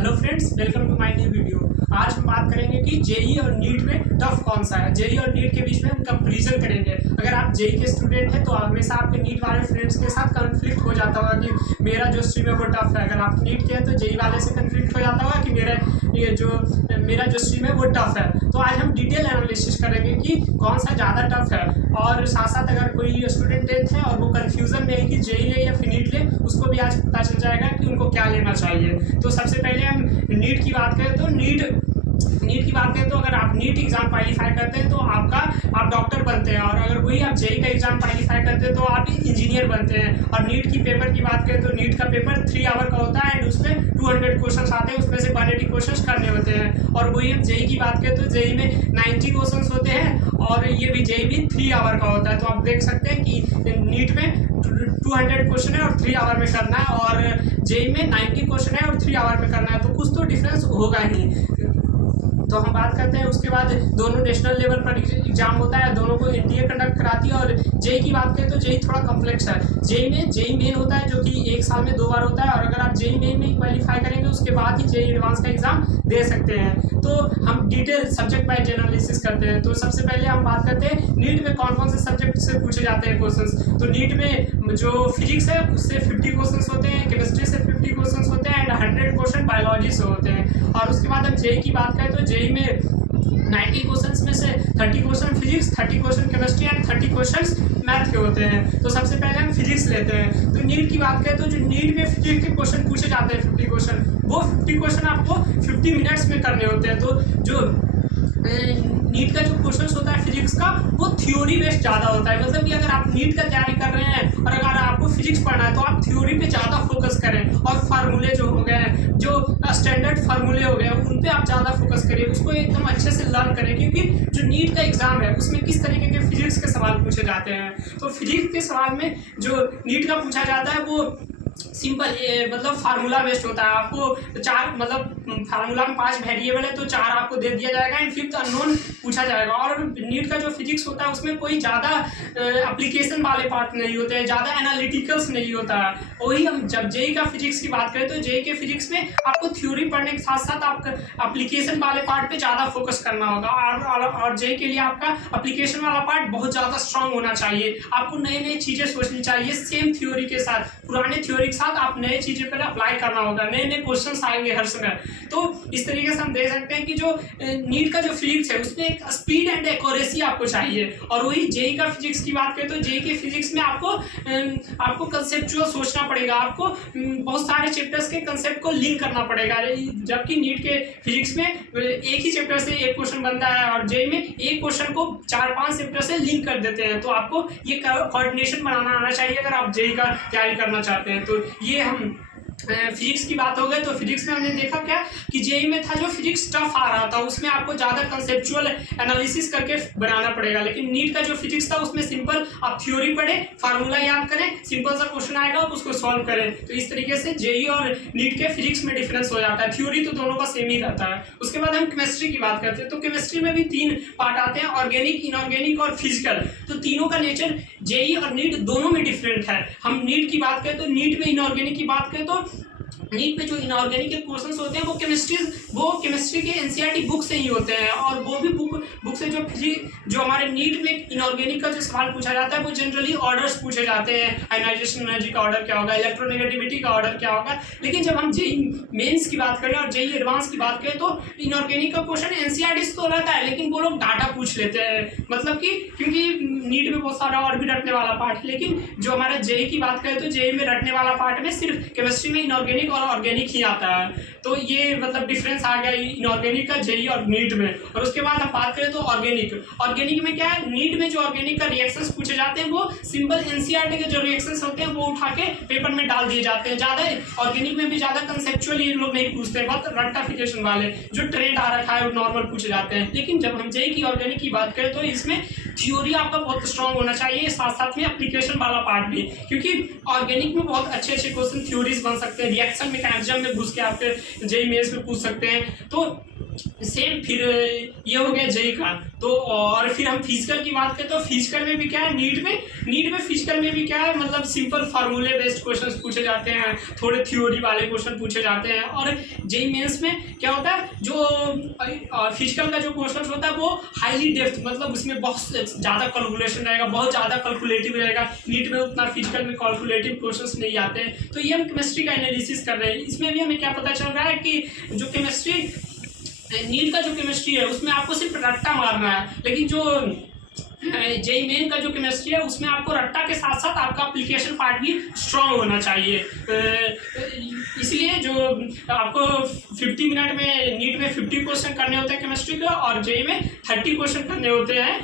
Hello friends, welcome to my new video. आज हम बात करेंगे कि जेई और नीट में टफ कौन सा है। जेई और नीट के बीच में हम कंपैरिजन करेंगे। अगर आप जेई के स्टूडेंट हैं तो हमेशा आपके नीट वाले फ्रेंड्स के साथ कन्फ्लिक्ट हो जाता होगा कि मेरा जो स्ट्रीम है वो टफ है। अगर आप नीट के हैं तो जेई वाले से कन्फ्लिक्ट हो जाता होगा कि मेरा जो स्ट्रीम है वो टफ है। तो आज हम डिटेल एनालिसिस करेंगे कि कौन सा ज़्यादा टफ है, और साथ साथ अगर कोई स्टूडेंट है और वो कन्फ्यूजन में है कि जेई ले या फिर नीट ले, उसको भी आज पता चल जाएगा कि उनको क्या लेना चाहिए। तो सबसे पहले हम नीट की बात करें तो अगर आप नीट एग्जाम क्वालिफाई करते हैं तो आप डॉक्टर बनते हैं, और अगर वही आप जेई का एग्जाम क्वालिफाई करते हैं तो आप इंजीनियर बनते हैं। और नीट की पेपर की बात करें तो नीट का पेपर 3 आवर का होता है एंड उसमें 200 क्वेश्चन आते हैं, उसमें से 180 क्वेश्चन करने होते हैं। और वही हम जेई की बात करें तो जेई में 90 क्वेश्चन होते हैं, और ये भी जेई भी 3 आवर का होता है। तो आप देख सकते हैं कि नीट में 200 क्वेश्चन है और 3 आवर में करना है, और जेई में 90 क्वेश्चन है और 3 आवर में करना है। तो कुछ तो डिफरेंस होगा ही। तो हम बात करते हैं उसके बाद दोनों नेशनल लेवल पर एग्जाम होता है, दोनों को एनटीए कंडक्ट कराती है। और जेई की बात करें तो जेई थोड़ा कॉम्प्लेक्स है। जेई मेन होता है जो कि 1 साल में 2 बार होता है, और अगर आप जेई मेन में क्वालिफाई करेंगे उसके बाद ही जेई एडवांस का एग्जाम दे सकते हैं। तो हम डिटेल सब्जेक्ट वाइज एनालिसिस करते हैं। तो सबसे पहले हम बात करते हैं नीट में कौन कौन से सब्जेक्ट से पूछे जाते हैं क्वेश्चन। तो नीट में जो फिजिक्स है उससे 50 क्वेश्चन होते हैं, केमिस्ट्री से 50 क्वेश्चन होते हैं एंड 100 क्वेश्चन बायोलॉजी से होते हैं। और उसके बाद हम जेई की बात करें तो जेई में 90 क्वेश्चंस में से 30 question physics, 30 question chemistry and 30 questions math के होते हैं। तो सबसे पहले हम फिजिक्स लेते हैं। तो नीट की बात करें तो जो नीट में फिजिक्स के क्वेश्चन पूछे जाते हैं 50 क्वेश्चन, वो 50 क्वेश्चन आपको 50 मिनट्स में करने होते हैं। तो जो नीट का जो क्वेश्चन होता है फिजिक्स का वो थ्योरी बेस्ड ज़्यादा होता है। मतलब कि अगर आप नीट का तैयारी कर रहे हैं और अगर आपको फिजिक्स पढ़ना है तो आप थ्योरी पे ज़्यादा फोकस करें, और फार्मूले जो हो गए, जो स्टैंडर्ड फार्मूले हो गए, उन पे आप ज़्यादा फोकस करिए, उसको एकदम अच्छे से लर्न करें। क्योंकि जो नीट का एग्जाम है उसमें किस तरीके के फिजिक्स के सवाल पूछे जाते हैं। तो फिजिक्स के सवाल में जो नीट का पूछा जाता है वो सिंपल मतलब फार्मूला बेस्ड होता है। आपको 4 मतलब फार्मूला में 5 वेरिएबल है तो 4 आपको दे दिया जाएगा एंड 5th अननोन पूछा जाएगा। और नीट का जो फिजिक्स होता है उसमें कोई ज़्यादा एप्लीकेशन वाले पार्ट नहीं होते हैं, ज़्यादा एनालिटिकल्स नहीं होता है। वही हम जब जेई का फिजिक्स की बात करें तो जेई के फिजिक्स में आपको थ्योरी पढ़ने के साथ साथ आपका एप्लीकेशन वाले पार्ट पे ज़्यादा फोकस करना होगा। और जेई के लिए आपका एप्लीकेशन वाला पार्ट बहुत ज़्यादा स्ट्रांग होना चाहिए। आपको नई नई चीज़ें सोचनी चाहिए, सेम थ्योरी के साथ, पुराने थ्योरी के साथ आप नए चीज़ें पर अप्लाई करना होगा, नए नए क्वेश्चंस आएंगे हर समय। तो इस तरीके से हम देख सकते हैं कि जो नीट का जो फिजिक्स है उसमें एक स्पीड एंड एक्यूरेसी आपको चाहिए। और वही जेई का फिजिक्स की बात करें तो जेई के फिजिक्स में आपको कंसेप्चुअल सोचना पड़ेगा, आपको बहुत सारे चैप्टर्स के कंसेप्ट को लिंक करना पड़ेगा। जबकि नीट के फिजिक्स में एक ही चैप्टर से एक क्वेश्चन बनता है, और जेई में एक क्वेश्चन को 4-5 चैप्टर से लिंक कर देते हैं। तो आपको ये कोऑर्डिनेशन बनाना आना चाहिए अगर आप जेई का तैयारी करना चाहते हैं। तो ये हम फिजिक्स की बात हो गई। तो फिजिक्स में हमने देखा क्या कि जेई में था जो फिजिक्स टफ आ रहा था उसमें आपको ज़्यादा कंसेप्चुअल एनालिसिस करके बनाना पड़ेगा, लेकिन नीट का जो फिजिक्स था उसमें सिंपल आप थ्योरी पढ़े, फार्मूला याद करें, सिंपल सा क्वेश्चन आएगा आप उसको सॉल्व करें। तो इस तरीके से जेई और नीट के फिजिक्स में डिफरेंस हो जाता है। थ्योरी तो दोनों का सेम ही रहता है। उसके बाद हम केमिस्ट्री की बात करते हैं। तो केमिस्ट्री में भी 3 पार्ट आते हैं, ऑर्गेनिक, इनऑर्गेनिक और फिजिकल। तो तीनों का नेचर जेई और नीट दोनों में डिफरेंट है। हम नीट की बात करें तो नीट में इनऑर्गेनिक की बात करें तो नीट में जो इनऑर्गेनिक के क्वेश्चंस होते हैं वो केमिस्ट्री के एनसीईआरटी बुक से ही होते हैं। और वो भी बुक से जो हमारे नीट में इनऑर्गेनिक का जो सवाल पूछा जाता है वो जनरली ऑर्डर्स पूछे जाते हैं। आयनाइजेशन एनर्जी का ऑर्डर क्या होगा, इलेक्ट्रोनेगेटिविटी का ऑर्डर क्या होगा। लेकिन जब हम जेई मेंस की बात करें और जेई एडवांस की बात करें तो इनऑर्गेनिक का क्वेश्चन एनसीईआरटी से तो रहता है, लेकिन वो लोग डाटा पूछ लेते हैं। मतलब कि क्योंकि नीट में बहुत सारा और भी रटने वाला पार्ट है, लेकिन जो हमारा जेई की बात करें तो जेई में रटने वाला पार्ट में सिर्फ केमिस्ट्री में इनऑर्गेनिक और ऑर्गेनिक ही आता है। तो ये मतलब डिफरेंस आ गया इनऑर्गेनिक का जेई और नीट में। और उसके बाद हम बात करें तो ऑर्गेनिक में क्या है, नीट में जो ऑर्गेनिक का रिएक्शंस पूछे जाते हैं वो सिंपल एनसीईआरटी के जो रिएक्शंस होते हैं वो उठा के पेपर में डाल दिए जाते हैं। ज़्यादा ऑर्गेनिक में भी ज़्यादा कंसेप्चुअल ये लोग नहीं पूछते, बहुत रट्टाफिकेशन वाले जो ट्रेंड आ रखा है वो नॉर्मल पूछे जाते हैं। लेकिन जब हम जेई की ऑर्गेनिक की बात करें तो इसमें थ्योरी आपका बहुत स्ट्रांग होना चाहिए, साथ साथ में एप्लीकेशन वाला पार्ट भी। क्योंकि ऑर्गेनिक में बहुत अच्छे अच्छे क्वेश्चन थ्योरीज बन सकते हैं, रिएक्शन मैकेनिज्म में घुस के आपके जेई मेंस में पूछ सकते हैं। तो सेम फिर ये हो गया जेई का। तो और फिर हम फिजिकल की बात करें तो फिजिकल में भी क्या है, नीट में फिजिकल में भी क्या है, मतलब सिंपल फार्मूले बेस्ड क्वेश्चंस पूछे जाते हैं, थोड़े थ्योरी वाले क्वेश्चन पूछे जाते हैं। और जेई मेंस में क्या होता है, जो फिजिकल का जो क्वेश्चन होता है वो हाईली डेप्थ, मतलब उसमें बहुत ज़्यादा कैलकुलेशन रहेगा, बहुत ज़्यादा कैलकुलेटिव रहेगा। नीट में उतना फिजिकल में कैलकुलेटिव क्वेश्चंस नहीं आते हैं। तो ये हम केमिस्ट्री का एनालिसिस कर रहे हैं। इसमें भी हमें क्या पता चल रहा है कि जो केमिस्ट्री, नीट का जो केमिस्ट्री है उसमें आपको सिर्फ रट्टा मारना है, लेकिन जो जेई मेन का जो केमिस्ट्री है उसमें आपको रट्टा के साथ साथ आपका एप्लीकेशन पार्ट भी स्ट्रांग होना चाहिए। इसलिए जो आपको 50 मिनट में नीट में 50 क्वेश्चन करने होते हैं केमिस्ट्री के, और जेई में 30 क्वेश्चन करने होते हैं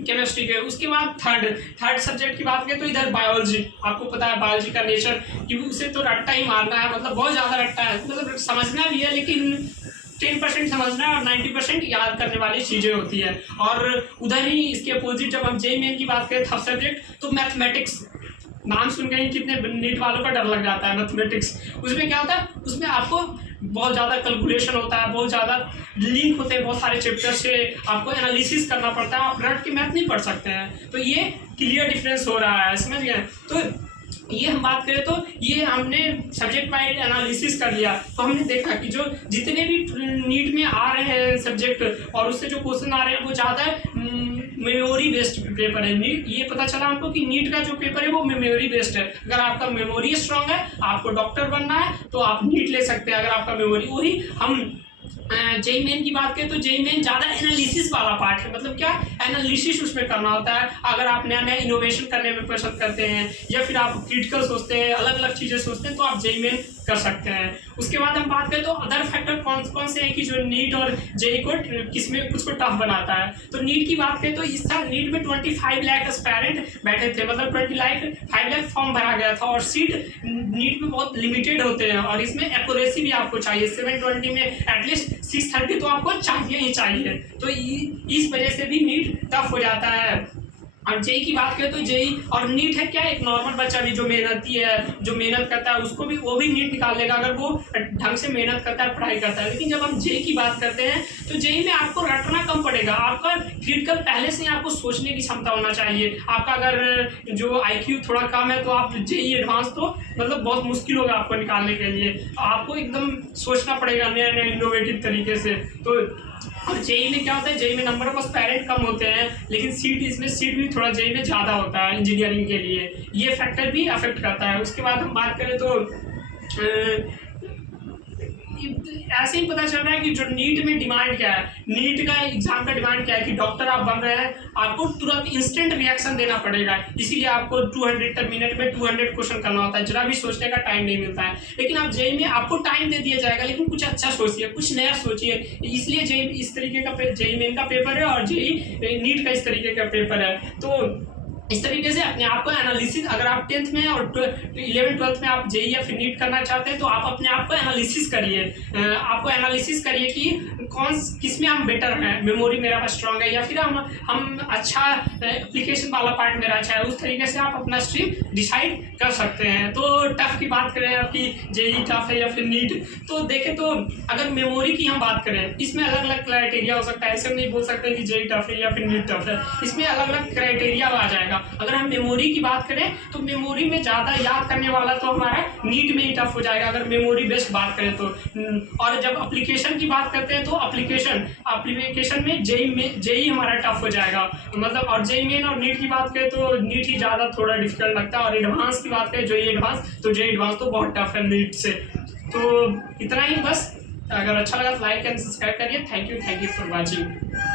केमिस्ट्री के। उसके बाद थर्ड सब्जेक्ट की बात करें तो इधर बायोलॉजी, आपको पता है बायोलॉजी का नेचर कि उसे तो रट्टा ही मारना है, मतलब बहुत ज़्यादा रट्टा है, मतलब समझना भी है लेकिन 10% समझना है और 90% याद करने वाली चीज़ें होती है। और उधर ही इसके अपोजिट जब हम जेई मेन की बात करें थर्ड सब्जेक्ट तो मैथमेटिक्स, नाम सुन के ही कितने नीट वालों का डर लग जाता है मैथमेटिक्स। उसमें क्या होता है, उसमें आपको बहुत ज़्यादा कैलकुलेशन होता है, बहुत ज़्यादा लिंक होते हैं बहुत सारे चैप्टर से, आपको एनालिसिस करना पड़ता है, आप रट के मैथ नहीं पढ़ सकते हैं। तो ये क्लियर डिफरेंस हो रहा है, समझ गए। तो ये हम बात करें तो ये हमने सब्जेक्ट वाइज एनालिसिस कर लिया, तो हमने देखा कि जो जितने भी नीट में आ रहे हैं सब्जेक्ट और उससे जो क्वेश्चन आ रहे हैं वो ज़्यादा मेमोरी बेस्ड पेपर है। नीट ये पता चला हमको कि नीट का जो पेपर है वो मेमोरी बेस्ड है। अगर आपका मेमोरी स्ट्रांग है, आपको डॉक्टर बनना है तो आप नीट ले सकते हैं। अगर आपका मेमोरी, वही हम जेई मेन की बात करें तो जेई मेन ज़्यादा एनालिसिस वाला पार्ट है, मतलब क्या एनालिसिस उसमें करना होता है। अगर आप नया नया इनोवेशन करने में पसंद करते हैं या फिर आप क्रिटिकल सोचते हैं, अलग अलग चीज़ें सोचते हैं, तो आप जेई मेन कर सकते हैं। उसके बाद हम बात करें तो अदर फैक्टर कौन कौन से हैं कि जो नीट और जेई को किसमें कुछ को टफ बनाता है। तो नीट की बात करें तो इस साल नीट में 25 लाख एस्पायरेंट बैठे थे, मतलब 5 लाख फॉर्म भरा गया था और सीट नीट में बहुत लिमिटेड होते हैं। और इसमें एक्यूरेसी भी आपको चाहिए, 720 में एटलीस्ट 630 तो आपको चाहिए ही चाहिए। तो इस वजह से भी नीट टफ हो जाता है। और जेई की बात करें तो जेई और नीट है क्या, एक नॉर्मल बच्चा भी जो मेहनती है, जो मेहनत करता है, उसको भी वो भी नीट निकाल लेगा अगर वो ढंग से मेहनत करता है, पढ़ाई करता है। लेकिन जब हम जेई की बात करते हैं तो जेई में आपको रटना कम पड़ेगा, आपका क्रिटिकल पहले से ही आपको सोचने की क्षमता होना चाहिए। आपका अगर जो IQ थोड़ा कम है तो आप जेई एडवांस तो मतलब बहुत मुश्किल होगा आपको निकालने के लिए, आपको एकदम सोचना पड़ेगा नया नया इनोवेटिव तरीके से। तो और जेई में क्या होता है, जेई में नंबर ऑफ एस्पायरेंट कम होते हैं लेकिन इसमें सीट भी थोड़ा जेई में ज़्यादा होता है इंजीनियरिंग के लिए, ये फैक्टर भी अफेक्ट करता है। उसके बाद हम बात करें तो ऐसे ही पता चल रहा है कि जो नीट में डिमांड क्या है, नीट का एग्जाम का डिमांड क्या है कि डॉक्टर आप बन रहे हैं, आपको तुरंत इंस्टेंट रिएक्शन देना पड़ेगा, इसीलिए आपको 200 मिनट में 200 क्वेश्चन करना होता है, जरा भी सोचने का टाइम नहीं मिलता है। लेकिन आप जेई में आपको टाइम दे दिया जाएगा, लेकिन कुछ अच्छा सोचिए, कुछ नया सोचिए, इसलिए जेई इस तरीके का जेई मेन का पेपर है और जेई नीट का इस तरीके का पेपर है। तो इस तरीके से अपने आप को एनालिसिस, अगर आप 10th में और 11th 12th में आप जेई या फिर नीट करना चाहते हैं तो आप अपने आप को एनालिसिस करिए, आपको एनालिसिस करिए कि किसमें हम बेटर हैं, मेमोरी मेरा स्ट्रांग है या फिर हम अच्छा एप्लीकेशन वाला पार्ट मेरा अच्छा है। उस तरीके से आप अपना स्ट्रीम डिसाइड कर सकते हैं। तो टफ की बात करें आपकी जेई टफ है या फिर नीट, तो देखें तो अगर मेमोरी की हम बात करें इसमें अलग अलग क्राइटेरिया हो सकता है, ऐसे नहीं बोल सकते कि जेई टफ है या फिर नीट टफ है, इसमें अलग अलग क्राइटेरिया आ जाएगा। अगर हम मेमोरी की बात करें तो मेमोरी में ज़्यादा याद करने वाला तो हमारा नीट में ही टफ हो जाएगा अगर मेमोरी बेस्ड बात करें तो। और जब एप्लीकेशन की बात करते हैं तो एप्लीकेशन में जेई हमारा टफ हो जाएगा, मतलब। और जेई मेन और नीट की बात करें तो नीट ही ज़्यादा थोड़ा डिफिकल्ट लगता है, और एडवांस की बात करें जेई एडवांस तो जेई एडवांस तो बहुत टफ है नीट से। तो इतना ही बस, अगर अच्छा लगा तो लाइक एंड सब्सक्राइब करिए। Thank you for watching.